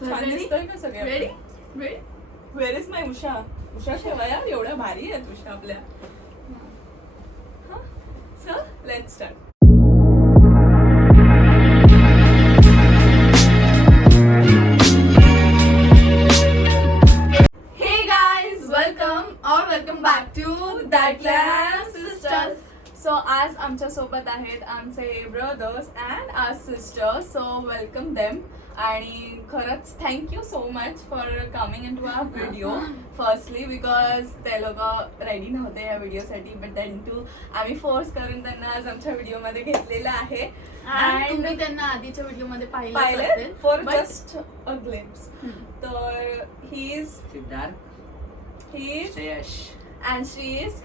छान दिसतोय का सगळ्या? Ready ready. Where is my Usha? Usha शेवया एवढ्या भारी आहेत उषा आपल्या. So let's start. Welcome back to that glam sisters. So आज आमच्या सोबत आहेत आमचे brothers and our sister. So welcome them आणि खरंच thank you so much for coming in to our video. Firstly because ते लोक रेडी नव्हते या व्हिडिओसाठी, बट देन टू आम्ही फोर्स करून त्यांना आज आमच्या व्हिडिओमध्ये घेतलेलं आहे. तुम्ही त्यांना आधीच्या व्हिडिओ मध्ये पाहिलं फॉर जस्ट अ ग्लिम्प्स. तर he is Siddharth, he is Shreyash and she is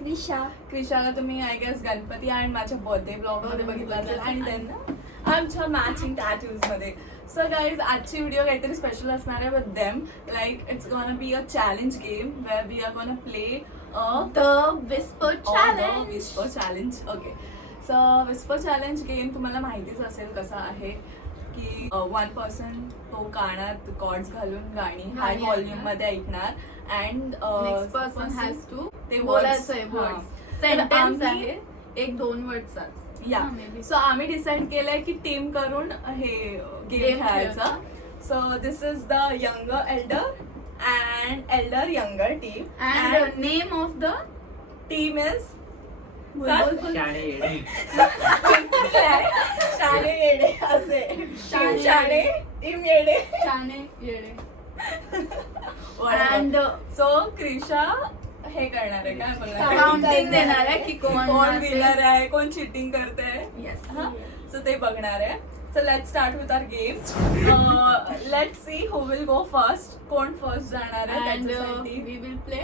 Krishala तुम्ही आय गेस गणपती आणि माझ्या बर्थडे ब्लॉग मध्ये बघितलं असेल आणि देन आमच्या मॅचिंग टॅटूज मध्ये. सो गाईज आजची व्हिडिओ काहीतरी स्पेशल असणार आहे with them. Like it's gonna be a challenge game where we are gonna play the whisper challenge. Whisper challenge. Okay, so whisper challenge game तुम्हाला माहितीच असेल कसा आहे की वन पर्सन तो कानात कॉर्ड्स घालून गाणी हाय व्हॉल्यूम मध्ये ऐकणार and next person has to ते बोलायचं आहे वर्ड्स. सेंटेन्स आहे, एक दोन वर्ड्स. या सो आम्ही डिसाइड केलंय की टीम करून हे गेम खेळायचं. So this is the younger elder and elder younger team and name of the team is शाणे येडे. शाणे येडे असे. शाणे टीम येडे. शाणे येडे. अँड सो क्रिशा हे करणार आहे काय बोलणार काउंटिंग देणार आहे की कोण विनर आहे कोण चिटिंग करते. येस. सो ते बघणार आहे. So let's start with our game. Let's see who will go first. कोण फर्स्ट जाणार आहे अँड त्याच्यासाठी we will play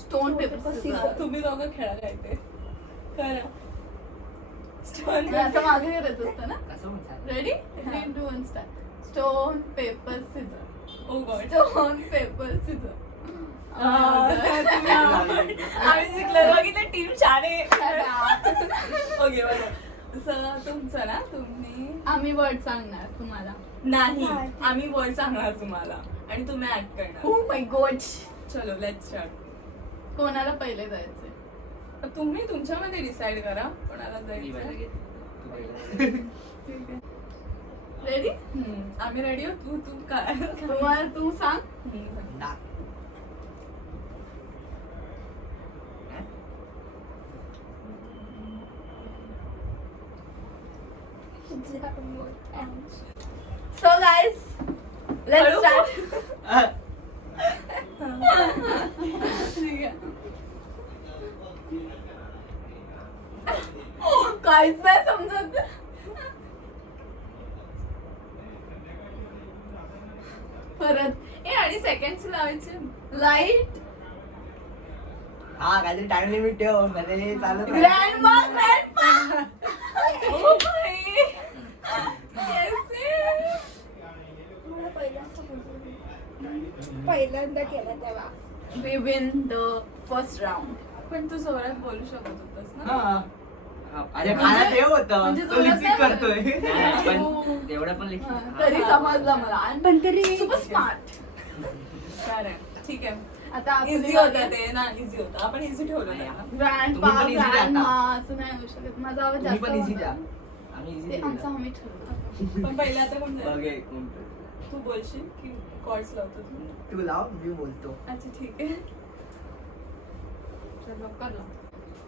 stone paper scissor. तुम्ही दोघं खेळायला येते करा. स्टोन असं मागे करत असतं ना. कसं म्हणतात? Ready 3 2 1 start. Stone paper scissor. Oh God. Stone paper scissor. आम्ही जिंकलं. बघितलं टीम छान आहे. ओके बघा. तुमचं ना तुम्ही आम्ही वर्ड सांगणार तुम्हाला. नाही आम्ही वर्ड सांगणार तुम्हाला आणि तुम्ही ऍक्ट करणार. Oh my God. चलो लेट्स स्टार्ट. कोणाला पहिले जायचंय? तुम्ही तुमच्यामध्ये डिसाइड करा कोणाला मी जायचं. पहिलं घेते. तू पहिलं. ठीक आहे. रेडी? आम्ही रेडी हो. तू काय तुम्हाला तू सांग. नाक. So guys, let's start. काहीच नाही समजत. परत आणि सेकंड्स लावायचे. लाईट. हा काहीतरी टाइम लिमिट ठेव मध्ये चालत नाही. Grandma grandpa. ओ भाई पहिल्यांदा केलं तेव्हा We win the first round. पण तू जोरात बोलू शकत होतास ना. हा. अरे कानात ठेव होतं. म्हणजे तो लिपसिक जोरात करतोय. नाही. पण तेवढं पण लिपसिक. हा, तरी समजलं मला. पण तरी सुपर स्मार्ट. ठीक आहे. आता इझी होता ते ना. इझी होता. आपण इझी ठेवलं नाही, ना. ग्रँडपा तुम्ही पण easy द्या ग्रँडमा आता. असं नाही होऊ शकत. माझा आवाज तुम्ही जास्त पण इझी होता. द्या. आम्ही इझी ते आमचं आम्ही ठरवलं. पण पहिला आता कोण जाईल? बघे कोण. तू बोलशील की कॉर्ड्स लावतो तू? तू लाव मी बोलतो. अच्छा ठीक आहे. चल लवकर लाव.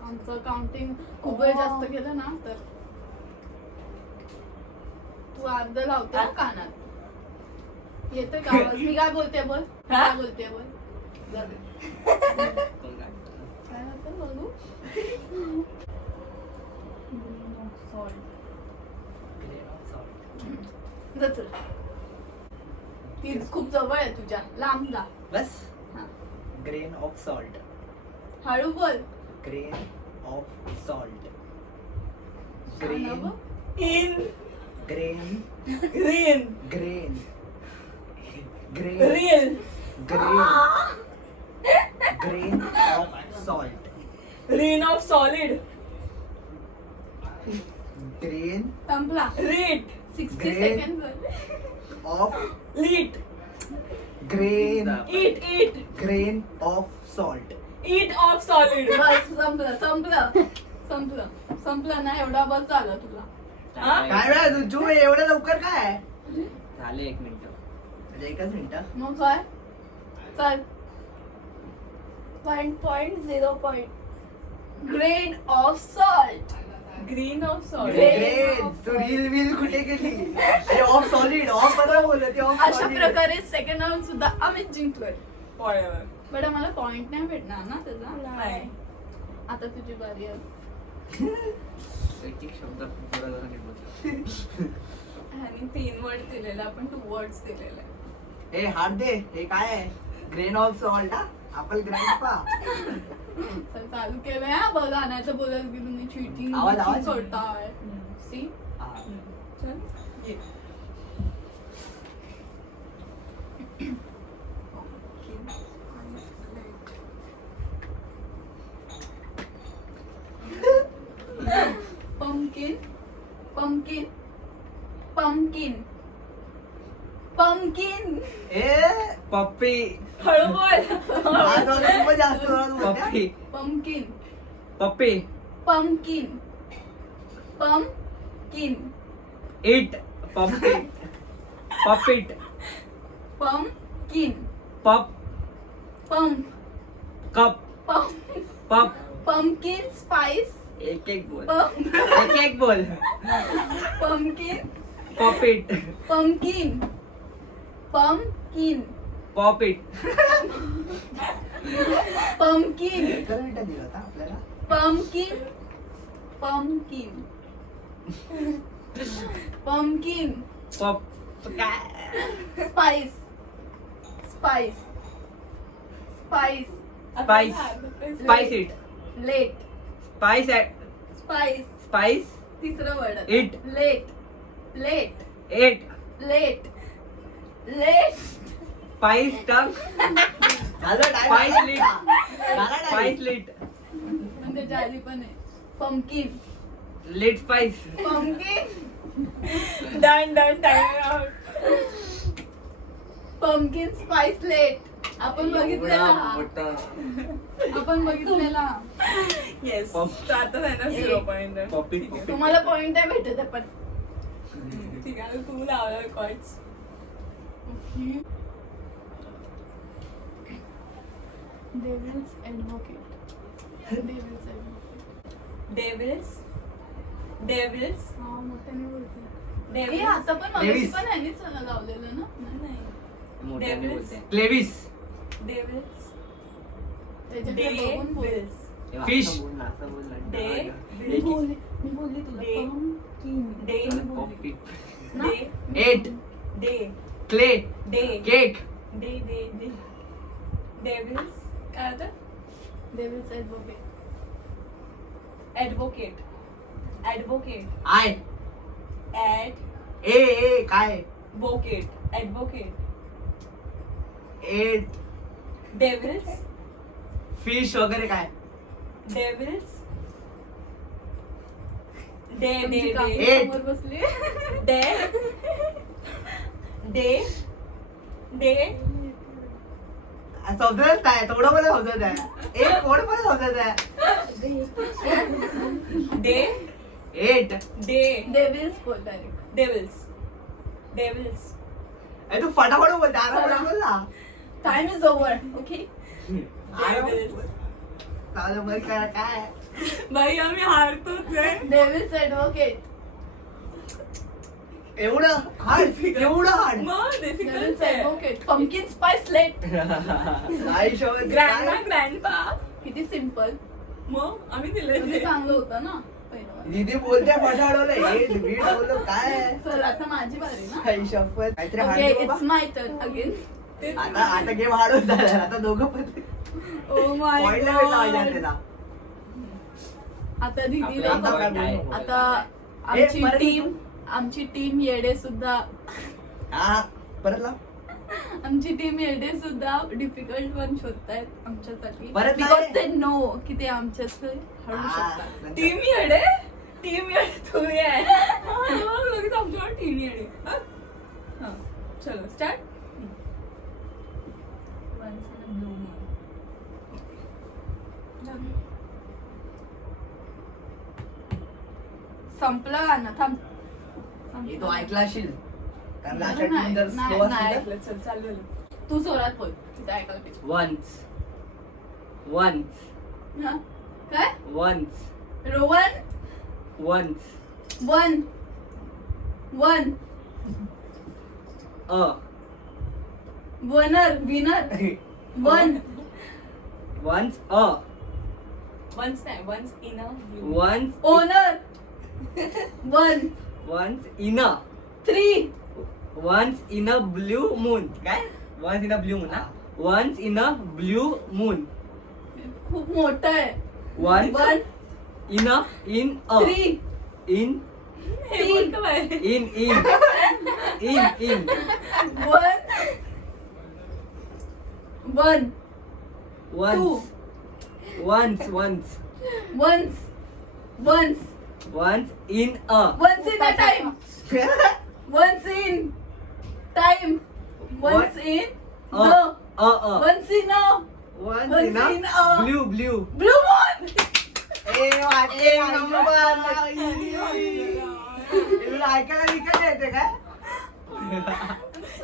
आमचं काउंटिंग खूप वेळ जास्त केलं ना तर तू अर्ध लावते ना कानात. येतोय का आवाज? मी काय बोलते बोल. हा? काय बोलते बोल. जाऊ दे. कोण काय? काय होतं बघू. Grain of salt. जचल. ती खूप जवळ आहे तुझ्या. लांब ला. बस. हा. Grain of salt. हळू बोल. Grain of salt. सांग ना ग्रेन. बघ. In grain. Green grain. Grain. Real grain. Grain of salt. Green of solid. Grain संपला. रीट 60 Grain. सेकंड झाले. ऑफ लीट grain Eat. Grain of salt. Eat of solid. बस संपलं ना एवढा बस झाला तुला. हा? काय वेळा तू एवढं लवकर काय? झाले 1 मिनिट. म्हणजे एकच मिनिट. मग काय चल 1.0 grain of salt. Green of solid. Grain तू रील व्हील कुठे गेली? ऑफ सॉलिड ऑफ बरोबर बोलत ऑफ अशा प्रकारे सेकंड राऊंड सुद्धा आम्ही जिंकलोय. Whatever. बट मला पॉइंट नाही भेटणार ना त्याचा. नाही. आता तुझी बारी आहे. एक शब्द पुरा जरा नीट बोल. आणि 3 वर्ड दिलेले आपण 2 वर्ड्स दिलेले. ए हात दे. हे काय आहे? ग्रेन ऑफ सॉल्ट हा आपण ग्रँडपा. चल चालू केलंय हा बघ गाण्याचं बोलत गेलो मी चिटिंग आवाज. करताय. सी चल. ये. pumpkin pumpkin pumpkin pumpkin ए पप्पी. हळू बोल. आज खूपच जास्त जोरात बोलते. पप्पी. pumpkin पप्पी. pumpkin pumpkin it. पप्पी. पपिट. pumpkin पप. pump cup. pump पप. pumpkin spice एक एक बोल. pump एक एक बोल. pumpkin puppet. pumpkin pumpkin pop it. pumpkin एका मिनिटात दिला होता आपल्याला. pumpkin pumpkin pumpkin पप. spice spice spice Spice. Spice it. late spice spice spice. तिसरं word It. late ate. late spice tongue. झालं time Spice झाला. lit. झाला time. Spice lit. पण त्याच्या आधी पण आहे pumpkin lit spice. pumpkin Done. Time out. pumpkin spice late आपण बघितलेला Yes. Pop. तर आता त्यांना 0 पॉइंट. पॉपिट. तुम्हाला पॉइंट आहे भेटत आहे पण ठीक आहे तू लावला कॉर्ड्स. Devil's advocate Devils. हा मोठ्याने बोलते Devils. ए, आता पण मगाशी Davis. पण ह्यांनीच लावलेलं ना नाही. Devils. क्लेविस. Devils. त्याच्याकडे बघून बोल. Devils. Fish. Devils. मी बोलली तुला Day. pumpkin. Day. ना? Eight. Day. Clay. Day. Cake. Day. Devils. काय होतं? Devil's advocate. Advocate. आय. ए काय. Advocate. एट. Devils. फिश वगैरे काय. Devils. Day. आमची काकी Eight. समोर बसली Day. समजत नाही थोडं पण समजत आहे. एक कोण पण समजत आहे. Day. एट. Devils बोल डायरेक्ट Devils. अरे तू फटाफट बोलते आराम बोल ना. टाइम इज ओव्हर ओके आराम बोल. चालेल, बरं काय बाई आम्ही हारतोच आहे. डेव्हिल्स ॲडव्होकेट एवढं हार्ड मग डेव्हिल्स डिफिकल्ट आहे. ॲडव्होकेट पंपकिन स्पाइस लेट आयुष्यामध्ये ग्रँडमा काय? ग्रँडपा. किती सिम्पल मग आम्ही दिले किती चांगलं होतं ना पहिलं दीदी बोलते फटाफट मी बोललो काय चल आता माझी बारी ना आई शपथ काहीतरी okay hard it's my turn again तेच आता गेम हार्ड होत झाला आता दोघं पण ओ माय पॉइंट नाही भेटला पाहिजे त्याला. आता दीदीला आपलं बघ. point आहे. आता आमची टीम येडे सुद्धा हा परत लाव. आमची टीम येडे सुद्धा डिफिकल्ट वन शोधतायत आमच्यासाठी परत बिकॉज नाही. ते नो की ते आमच्यात हळू हा, शकतात नंतर. टीम येडे तुम्ही आहे. लगेच आमच्यावर टीम येडे. हा. चलो स्टार्ट. संपलं गाणं थांब हे तू ऐकला असेल कारण लास्ट नाही, टीम जर नाही, स्लो नाही. असेल तर चल चालू आहे. तू जोरात बोल तिथे ऐकायला पाहिजे वन्स हा? काय वन्स रोवन once one one a oner winner one once a once नाही once in a once owner one once in a three once in a blue moon काय once in a blue moon ना once in a blue moon खूप मोठं आहे once one in a three in हे बोल का बाहेर? In one one once once once once once once in a once in a time once in time once in a the a once in a once in Once in a- blue blue blue moon ए वाटते तुला ऐकायला विकायला येते काय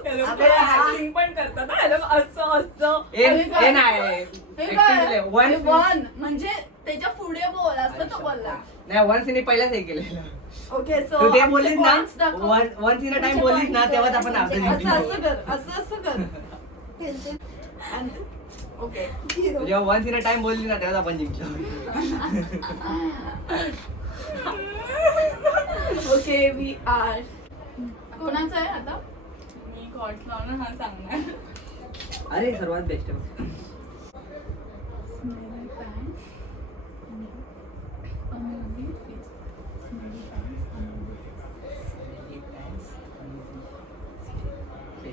हे लोक अबे, acting पण करतात हा. हे लोक असं असं ए नाही हे Acting काय केलंय. Once वन म्हणजे त्याच्या पुढे बोल असं तो बोलला नाही वन्स इने पहिलाच हे केलेलं ओके सो तू ते बोललीस ना वन्स इन अ टाइम बोललीस ना तेव्हाच आपण अर्ध असं जिंकलो. असं कर असं कर ओके जेव्हा वन्स इन अ टाइम बोलली ना तेव्हाच आपण जिंकलो. ओके वी आर कोणाचं आहे आता मी कॉर्ड लावून हा सांगणार अरे सर्वात best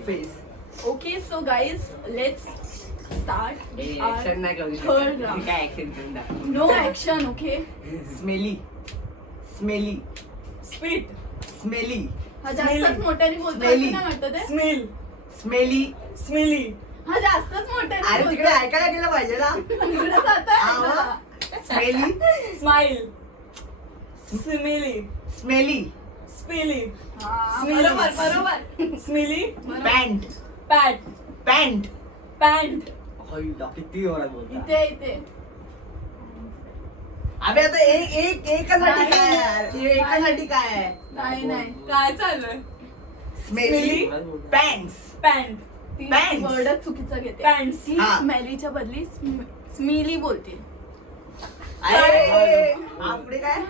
face okay so guys let's start action नाही करू third शकत. round. काय ऍक्शन करून दाखव. No action okay smelly smelly speed smelly हा जास्तच मोठ्याने बोलतो Smelly. असं नाही वाटतं ते स्मेल स्मेली स्मेली हा जास्तच मोठ्याने अरे तिकडे ऐकायला गेलं पाहिजे ना तिकडे जातोय आवा. स्मेली स्माइल स्मिली स्मेली स्पिली हा, Smelly. बरोबर बरोबर स्मिली पॅन्ट पॅट पॅन्ट पॅन्ट किती जोरात बोलता. इथे इथे अबे आता एकासाठी काय आहे? एकासाठी काय आहे नाही नाही काय चालू आहे स्मेली जोरात बोलता. पॅन्ट्स पॅन्ट ती Pants. वर्ड चुकीचा घेते Pants. ती हा. स्मेलीच्या बदली स्मिली बोलते अरे आपले काय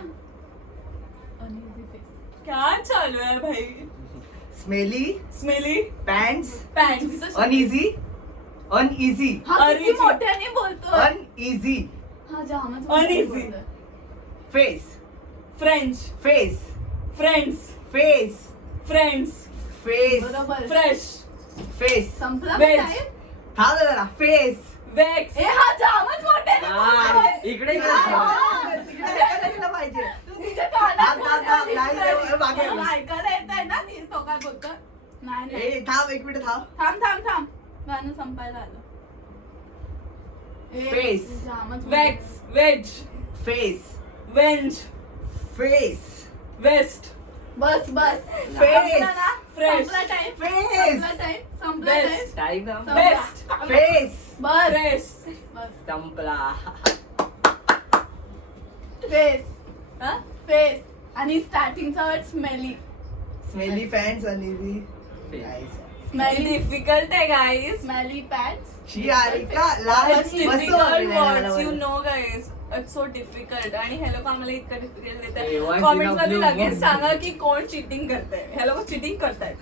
काय चालू आहे भाई smelly smelly pants pant uneasy uneasy हा किती Uneasy. मोठ्याने बोलतोय अनइझी हा जामच Uneasy. बोलतोय. Face French face friends face friends face बरोबर फ्रेश फेस संपला Veg. काय थांब जरा फेस वेक्स ए हा जामच मोठ्याने हा, बोलतोय. इकडे ये. तिकडे ऐकायला गेलं पाहिजे तू तिच्या कानात थांब, थांब, थांब. नाही, बोलतोय. नाही, मागे. तुला ऐकायला येत आहे ना ती तो काय बोलतोय नाही नाही ए थांब एक मिनिट थांब थांब थांब थांब गाणं संपायला आलं ए, Face. जामच वेक्स वेज फेस वेंज फेस वेस्ट बस बस Face. संपला ना Fresh. संपला टाइम Face. संपला टाइम संपला Best. टाइम टाईम ना. बेस्ट फेस बस फ्रेश बस संपला फेस हा फेस आणि स्टार्टिंगचा word smelly smelly pants uneasy smelly difficult आहे गाईज स्मेली पॅन्ट्स शी आरिका It's last difficult words, you know guys. It's so difficult. आणि हे लोक आम्हाला इतकं डिफिकल्ट Hey, देतात once कॉमेंट in a मध्ये blue लगेच moon. सांगा की कोण चिटिंग करतंय हे लोक चिटिंग करतायत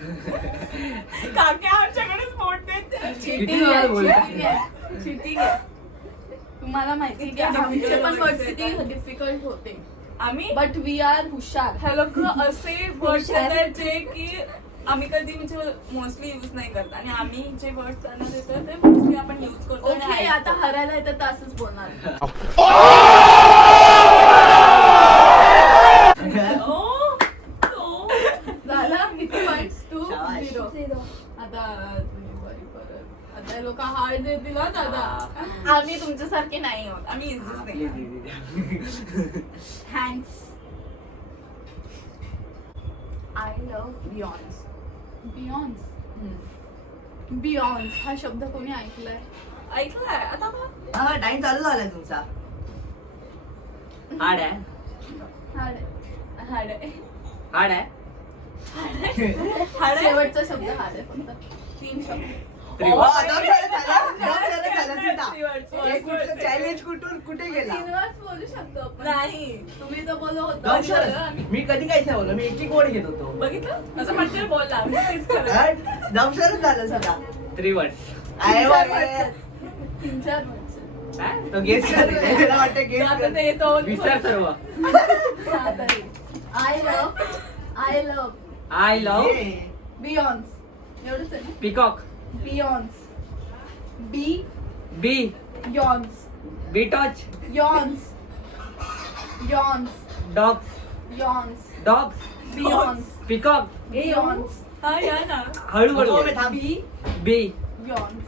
काकी आमच्याकडेच बोट देते किती वेळा बोलता? चिटिंग आहे तुम्हाला माहिती आहे की आमचे पण वर्ड किती डिफिकल्ट होते आम्ही बट वी आर हुशार हे लोक असे वर्ड्स आहेत जे की आम्ही कधी म्हणजे मोस्टली युज नाही करत आणि आम्ही जे वर्ड्स त्यांना देतो ते मोस्टली आपण युज करतो आणि ओके ऐकतो. आता हरायला येतं तर असंच बोलणार Oh, oh. झालं किती पॉइंट्स टू शाबास. 0 आता तुझी बारी परत आता लोक हार्ड देतील हा दादा आम्ही तुमच्यासारखे नाही आहोत आम्ही इझीच नाही thanks I love Beyoncé. Beyoncé. Beyoncé हा शब्द कोणी ऐकलाय? ऐकलंय आता बघ. हा टाइम चालू झालाय तुमचा. हाड आहे. हाड. हाड आहे. हाड आहे. हाड आहे. शेवटचा शब्द हाड आहे फक्त. 3 शब्द. चॅलेंज कुठे गेला? 3 वर्ष बोलू शकतो आपण. नाही तुम्ही तर बोलत होता. मी कधी काहीच नाही बोललो, मी एक वर्ड घेत होतो. बघितलं असं पटकन बोलला मी तेच खरं. दमशरच झालं सुद्धा. 3 words. आहे बघ, 3-4 वर्ष. काय? तो गेस कर. त्याला वाटतं गेस आता कर. ते येतो विसर सर्व. आय लव्ह आय लव्ह ये. बियॉन्स. एवढंच आहे ना? पिकॉक. बियॉन्स. बी बी यॉन्स. बीटॉच. यॉन्स. यॉन्स. डॉग्स. यॉन्स. डॉग्स. बियॉन्स. पिकॉक. बियॉन्स. हा या ना. हळूहळू. नको, मी थांब. बी बी. यॉन्स.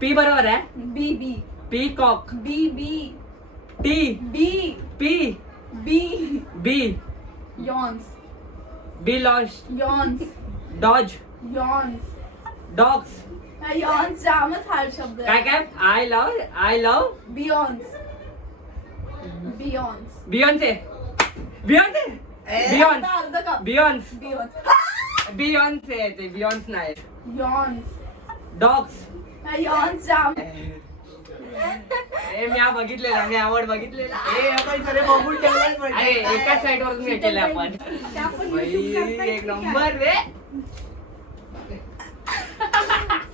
पी बरोबर आहे. B B peacock. B B T. B P. B B. यॉन्स. B lost. यॉन्स. डॉज. यॉन्स. डॉग्स. यॉन्स जामच हार्ड शब्द काय काय? I love Beyoncé. Beyoncé. Beyoncé. Beyoncé. ए, बियॉन्स. अर्ध का बियॉन्स. बियॉन्स. बियॉन्से ते बियॉन्स नाही. यॉन्स. डॉग्स. यॉन्स जाम. ए मी हा बघितलेला, मी आवड बघितलेला. ए, आपण सगळे बघून ठेवलंय पण. अरे एकाच साईड वरून हे केलं आपण. बाई, एक नंबर रे.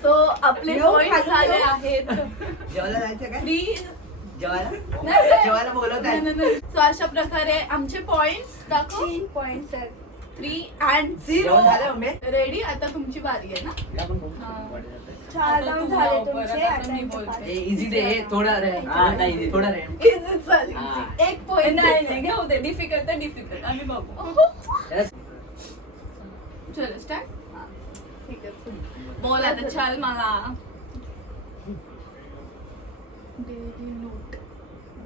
सो आपले येऊ पॉइंट खाली झाले येऊ. आहेत जेवायला जायचं काय? 3. जेवायला? नाही. जेवायला बोलवत आहे. सो अशा प्रकारे आमचे पॉइंट्स दाखव. 3 पॉइंट्स आहेत. 3 and जेवण झालं 0. मम्मी? रेडी? आता तुमची बारी आहे ना? 4 राऊंड झाले तुमचे. आता आता मी यांचं बोलते. पाच. इझी दे थोडा रे. हा, काय easy? थोडा रे. Easy चालेल. हा. 1 पॉइंट नाही नाही घेऊ दे. डिफिकल्ट तर डिफिकल्ट आम्ही बघू. चलो स्टार्ट. ठीक आहे. बोल आता चल मला. डेली लूट.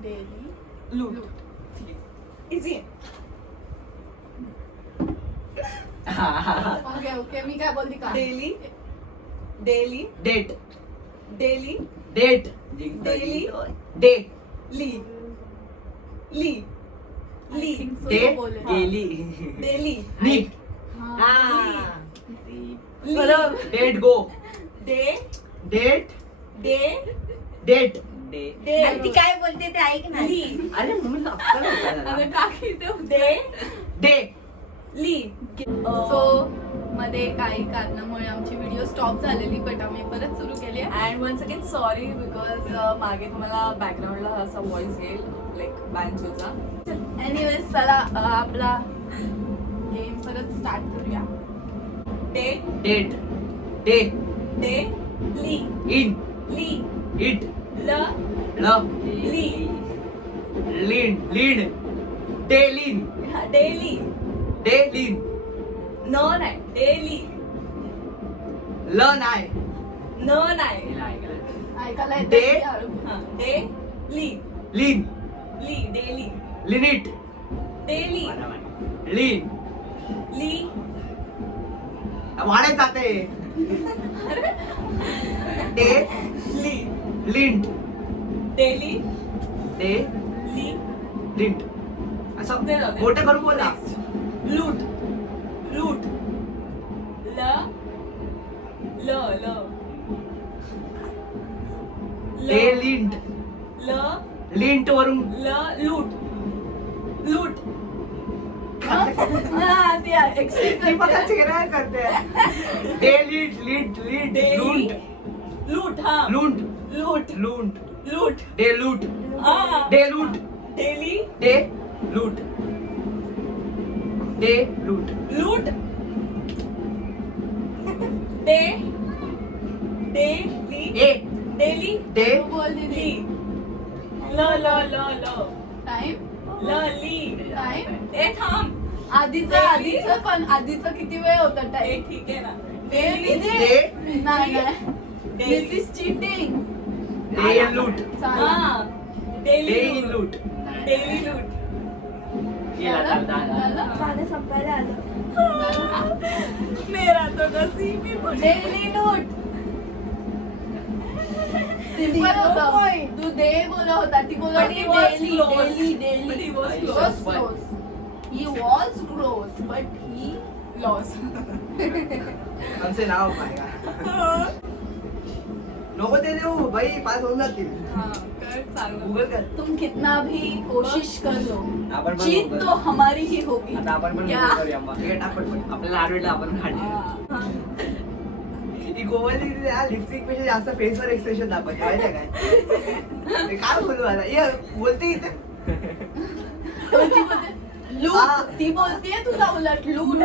डेली लूट. इझी. ओके ओके मी काय बोलते का daily. Daily. Date. Daily. Date. Daily. Date. ली. ली. ली. डे. बोले गेली. डेली. नीट. बरोबर. Date go. Day. Date. Day. Date. Day. Day. आणि ती काय बोलते ते ऐक ना. ली. अरे मम्मीला अक्कल नाही का जरा? अरे टाकी ते डे. डे. ली. सो मध्ये काही कारणामुळे आमची व्हिडिओ स्टॉप झालेली बट आम्ही परत सुरू केली आहे. And once again sorry because मागे तुम्हाला बॅकग्राऊंडला असा व्हॉइस येईल लाईक बँजोचा. एनिवेज चला आपला गेम परत स्टार्ट करूया. डे. डेट. डे. डे. ली. इन. ली. इट. ल. ल. ली. Lean. Lean. Day lean. Daily. Day lean. न नाही. डेली. ल नाही. न नाही. ऐकायला डे. येते हळू. हा. डे. ली. लीन. ली. डेली. लिनिट. डेली. लीन. ली. वाढत जाते. डे. ली. लिंट. डेली. डे. ली. लिंट. असं दे जाऊ दे. मोठं करून बोला. लूट. लूट. ल. ल. ल. Day lint. ल. लिंट वरून ल. लूट. लूट. हा, ती explain ती बघा करते. चेहरा करते. Day lint. Lint. Lint. Daily. लूट. लूट. हा. लूट. लूट. लूट. लूट. डे लूट. हा. डे लूट. डेली. डे लूट. डे लूट. लूट. डे. डेली. ए. डेली. डे. तू बोल दीदी. ली. ल. ल. ल. ल. टाइम ल. ली. टाइम ए थांब. आधीचं पण आधीचं किती वेळ होता ए टाइम? ठीक आहे ना. Daily day. नाही daily. This is cheating. Day लूट. चालेल. हा. डेली डे लूट. लूट. डेली लूट. गेला, झालं? झालं. झालं? गाणं संपायला आलं. मेरा तो नसीब ही डेली नोट सिंपल होता तू दे बोला होता ती बोला But he was daily close. Daily But he was He close. was close. He was close, but he loss. हमसे नाव पाएगा नको ते देऊ भाई 5 होऊन जातील गूगल कर तुम कितना भी कोशिश कर लो आपण पण जीत बघू. तो हमारी ही होगी आता आपण पण क्या? करूया मग. ठीक आहे टाक पटपट आपल्याला आठवलं आपण काढले. ही गोवाली लिपस्टिक पेक्षा जास्त फेसवर एक्सप्रेशन दाखवते माहितीये काय ते काय बोलू आता ये बोलते इथे ती बोलते, लूट ती बोलतीये तुला उलट लूट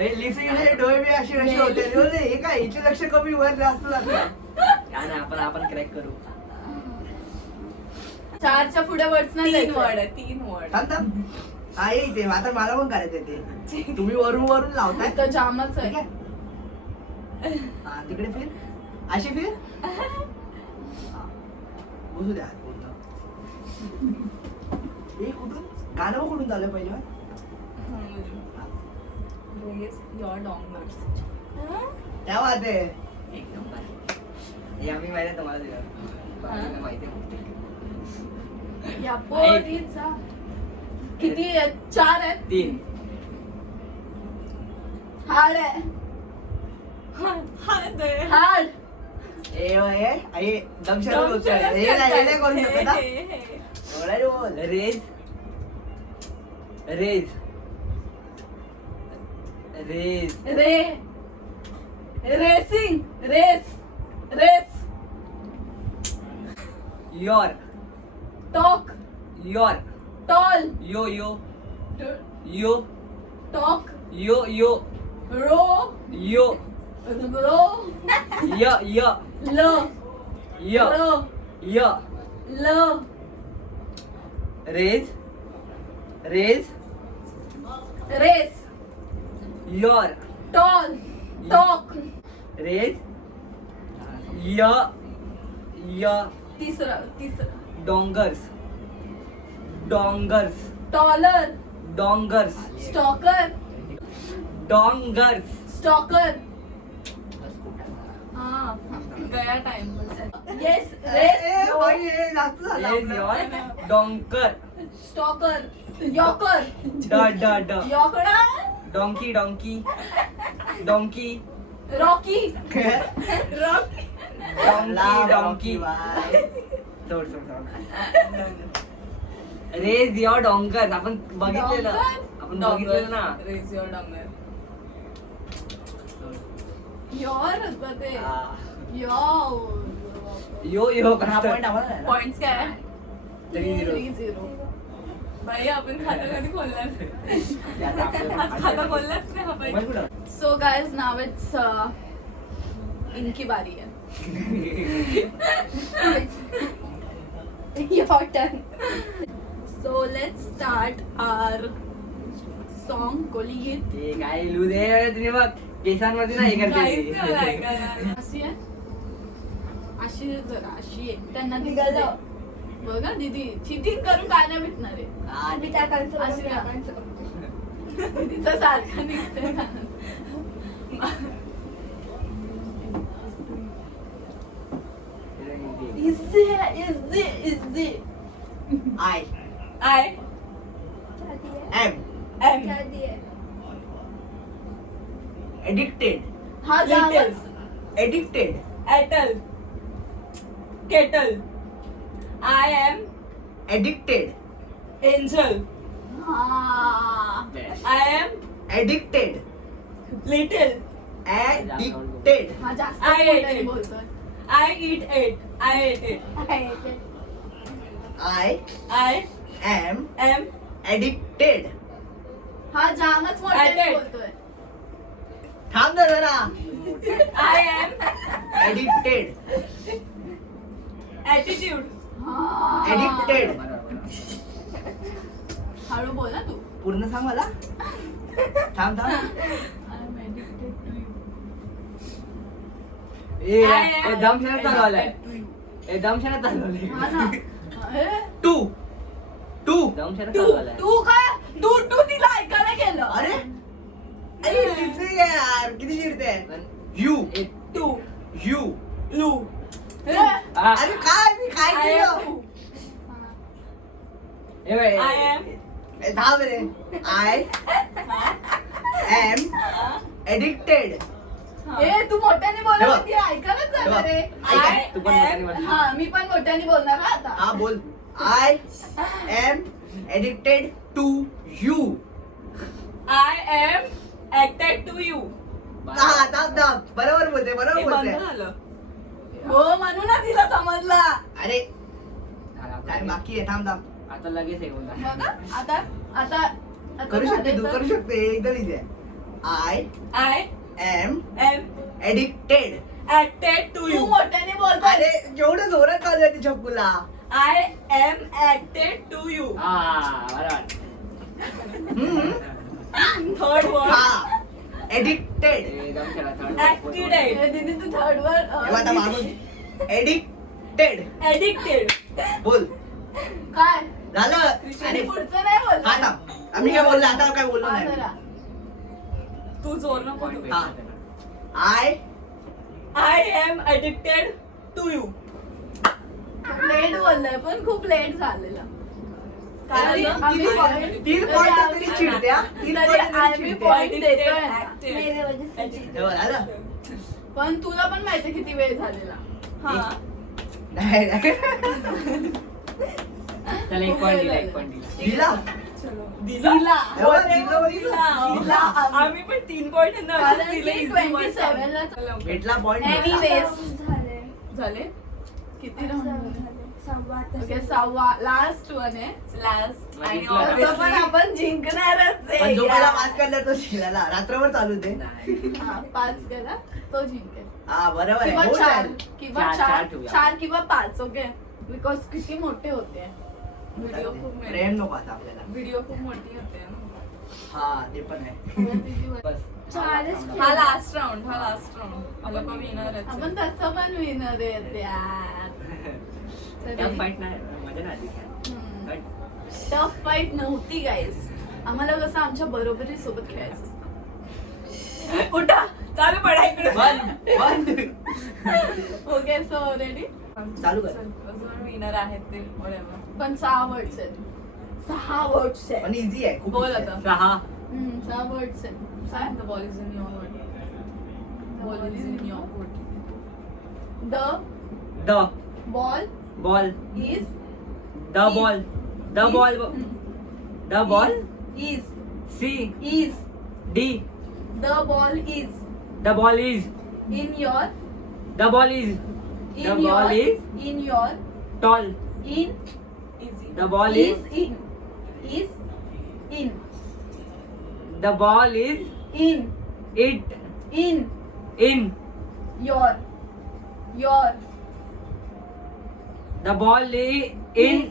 लिपस्टिक डोळे बी अशी कशी होते अरे बोलले, हे काय हिचे लक्ष कमी वर जास्त जातं आणि आपण क्रॅक करू. 4च्या पुढे वर्ड्स नाही 3 द्यायचे. वर्ड आहे 3 वर्ड. थांब थांब हा ये इथे आता मला पण करायचं ते तुम्ही वरून वरून लावताय तो जामच ठीक आहे आहे हा तिकडे फिर अशी फिर हा. बसू द्या हे कुठून गाणं पण कुठून झालं पहिलं युअर डॉंगर्स. त्या वाद आहे एक नंबर. हे आम्ही माहिती आहे तुम्हाला दिलं. बाकीचं माहिती आहे. या पोरीचा किती आहेत 4 आहेत 3. हाड आहे हाड हे दमशरात होतं. हे नाही करू शकत हा. एवढा रे बोल. रेज रेज रेज रे racing race race your talk your tall yo yo yo talk yo yo row yo row य य ल य रो य ल raise raise race your tall talk raise य य तिसरं डोंगर्स डोंगर्स टॉलर डोंगर्स स्टॉकर डोंगर्स स्टॉकर हा गया टाइम. येस ए, रेस भाई, हे जास्त झालं रेज आपलं. योर डोंकर स्टॉकर यॉकर ड ड ड यॉकडा donkey donkey donkey rocky rocky. Donkey donkey bye. सोड सोड सोड रेज युअर डोंकर आपण बघितलेलं डोंगर? आपण बघितलेलं ना रेज युअर डॉंगर. यॉर होतं ते हा. यो यो यो पण हा point आम्हाला नाही ना. पॉइंट्स काय आहे? 3-0 बाई आपण खातं कधी खोलणार? आता आपल्याला आज खातं खोललाच नाही हा मग पाहिजे. कुठं? सो गाइस नाउ इट्स इनकी बारी है your turn so let's start our song कोली गीत हे काय लिहू दे तुम्ही बघ केसांमध्ये ना हे काहीच करते नाही आलं ऐकायला. अशी आहे अशी आहे जरा अशी आहे त्यांना निघालं. दिसलं बघा दीदी चिटिंग करून काय नाही भेटणार आहे हा, मी टाकायचं अशी मी ना. टाकायचं. दीदीचा सारखा निघतोय ना. Easy, easy, easy. I I am am क्या दिए? addicted. हा जामच Addicted. एटल kettle. I am Addicted. Angel. हा I am Addicted. Little. Addicted. हा जास्त I hate मोठ्याने it. बोलतोय I it ate. I ate ate. I I am am addicted. हा जामच मोठ्याने Added. बोलतोय थांब ना जरा. I am Addicted. ॲटिट्यूड. हा. Addicted. हळू बोल ना तू पूर्ण सांग मला. थांब थांब. I'm addicted to you. ए दमशाने चालवलंय ए दमशाने चालवलंय हा ना. ए, Two. दमशाने तू चालवलंय तू काय तू तिला ऐकायला गेलं. अरे अरे लिपस्टिक आहे यार, किती चिडते. यू तू यू लू अरे काय मी काय I केलं. am you. I am ए, थांब रे. I am addicted. ए तू मोठ्याने बोल तेव्हा. ती ऐकायलाच जाणार रे. ऐका. I तू पण मोठ्याने am- बोल. हा मी पण मोठ्याने बोलणार हा आता. हा बोल. I am addicted to you. I am addicted to you. बरोबर बोलते बरोबर बोलते. हो म्हणून ना तिला समजला. अरे काय बाकी आहे. थांब थांब. आता लगेच हे बोला. बघा आता आता आता करू शकते तू झालं करू तर. शकते एकदम इझी आहे. I I am am addicted. addicted to you. तू मोठ्याने बोलतोय. अरे जेवढं जोरात चालू आहे ती छकुला. I am addicted to you. हा बरोबर. Third word. हा एडिक्टेड. एकदम चला third Acted. ए, दीदी तू थर्ड आता वर मागून एडिक्टेड Addicted. बोल. काय झालं. आणि आणि पुढचं नाही बोल. हा थांब. आम्ही काय बोललो आता काय बोललो नाही. तू जोर नको देऊ. हा. I I am addicted to you. Late बोललाय पण खूप लेट झालेलं. तरी कारण आम्ही point- तीन point तरी चिडते, हा. तीन तरी point तरी आम्ही चिडते. point देतोय ना. तेव्हा झालं. पण तुला पण माहिती किती वेळ झालेला. हा नाही, नाही. चला एक पॉईंट दिला एक पॉईंट दिला. दिला. दिला तेव्हा दिलं. दिला. आम्ही पण 3 पॉइंट 27 ला भेटला पॉइंट. Anyways. झाले किती राहून ओके सहावा लास्ट वन आहे लास्ट म्हणजे आणि तुला- असं पण आपण जिंकणारच पण आहे झोपायला यार. मास्क काढला तो शिलाला रात्रभर चालू दे. नाही. हा, 5 केला तो जिंकेल हा बरोबर आहे. किंवा होऊन 4 जाईल. किंवा चार 4 ठेवूया. 4 किंवा 5 ओके बिकॉज किती मोठे होते व्हिडिओ खूप प्रेम नको आता आपल्याला. व्हिडिओ खूप मोठी होते हा ते पण आहे. बस. हा लास्ट राऊंड मला पण विनर आपण तसं पण विनर आहेत यार त्या fight नाही मजा नाही आली. टफ फाईट नव्हती गाईस आम्हाला कसं आमच्या बरोबरी सोबत खेळायचं असतं. उठा चालू पडा इकडे बंद बंद. ओके सो रेडी चालू कर. अजून विनर आहेत ते whatever. पण 6 वर्ड्स आहेत 6 वर्ड्स आहेत पण इझी आहे खूप बोल easy आता. आहे. 6 6 वर्ड्स आहेत काय The ball is in your court. The ball is in your court. The the ball ball is the ball the ball the ball is see is D the ball is the ball is in your the ball is The in your ball is- in your tall in Easy. The ball is in the ball is in it in in your the ball in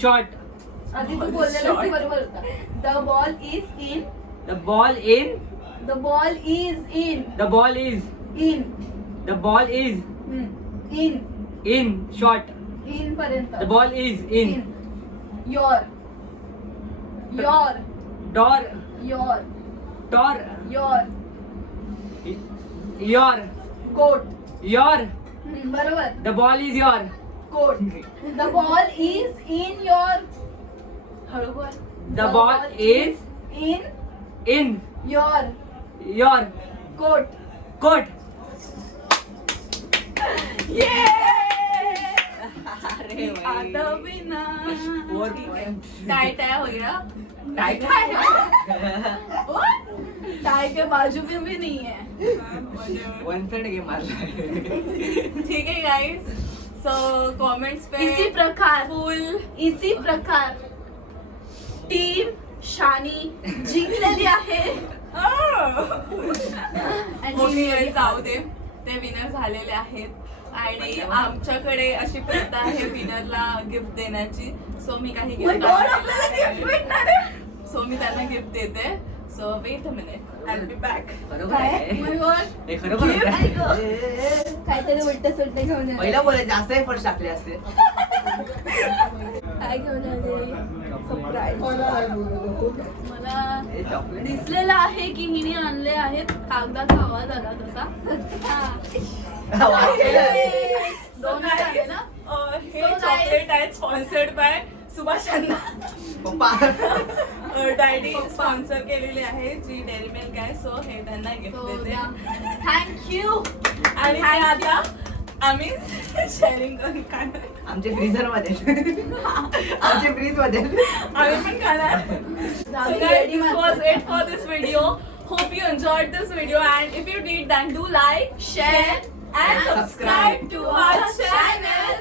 short आधी तू बोललेलं ते बरोबर होता the ball is in the ball in the ball is in the ball is in the ball is in in short in पर्यंत the ball is in your door your टॉर your your coat your बरोबर the ball is your coat the ball is in your हळू बोल the ball is in in your your coat coat आता विना tie tie हो गया. Tie tie के बाजू में भी नहीं है वन साइड गेम मारला ठीक है गाइस. सो कमेंट्स पे इसी प्रकार फुल इसी प्रकार टीम शानी जिंकलेली आहे मोठी जाऊ दे. ते विनर झालेले आहेत आणि आमच्याकडे अशी प्रथा आहे विनरला गिफ्ट देण्याची. सो मी काही My God, आपल्याला gift गिफ्ट भेटणार आहे. सो मी त्यांना गिफ्ट देते. So weight a minute I B back. बरोबर काय? आहे My God. हे खरोखर आहे. काहीतरी उलट सुलट घेऊन ये. पहिला बोलायचं जास्त एफर्ट टाकले असते. काय घेऊन आले? Surprise. मला हे chocolate. दिसलेलं आहे की हिने आणले आहेत. कागदाचा आवाज आला तसा. हा. वाचलेलं. दोन झाले ना. हे So guys- चॉकलेट आहेत स्पॉन्सर्ड बाय सुभाष अण्णा. पप्पा डॅडी स्पॉन्सर केलेले आहे जी डेअरी मिल्क आहे. सो हे त्यांना गिफ्ट देते थँक्यू. आणि ते आता आम्ही शेअरिंग करून खाणार. आमच्या फ्रीझर मध्ये आमच्या फ्रीज मध्ये आम्ही पण खाणार. So guys, this was it for this video. Hope you enjoyed this video, and if you did, then do like, share, and subscribe to our channel.